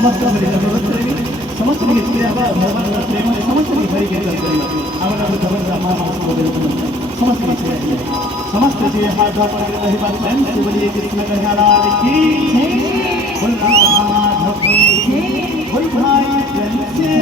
समस्त समस्त भगवान प्रेम समस्त हरि कीर्तन आम भगवान समस्त समस्त जी हाथ प्रेम से बोलिए कृष्ण कन्हैया की बोल माधव बोल भाई प्रेम से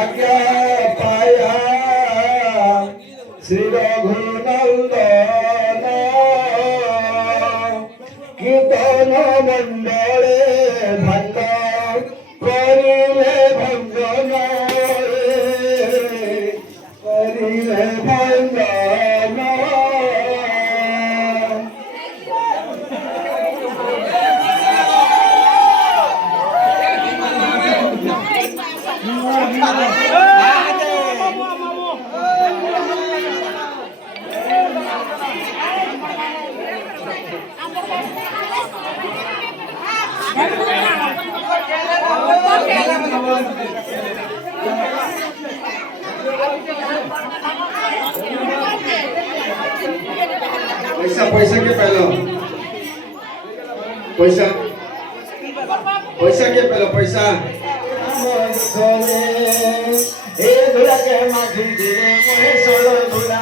आज्ञा पाया श्री रघुनंदन कीर्तन मंडले भंड करिले भंजन करिले भंजन पैसा पैसा के पहले पैसा पैसा के पहले पैसा ए धुला के माखी दिले मोहे सोलो धुला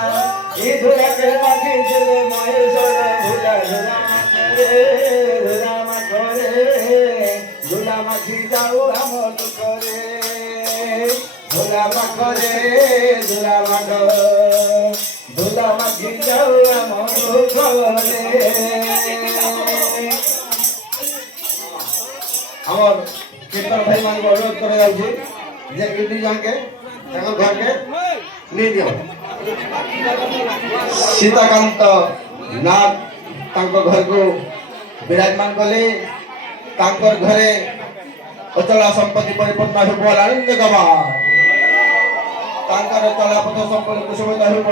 ए धुला के माखी दिले मोहे सोलो धुला धुला माखरे धुला माखी जाऊ हम करे धुला माखरे धुला माख धुला माखी जाऊ हम करे हमर कीर्तन भाई मान को अनुरोध करे जाउछी जे कीर्ति जाके ताकर घर के ले दियो सीताकांत नाथ तांको घर को विराजमान कले तांकर घरे अचला संपत्ति परिपूर्ण हो आनंद गवा तांकर चला पथ संपत्ति कुसुम हो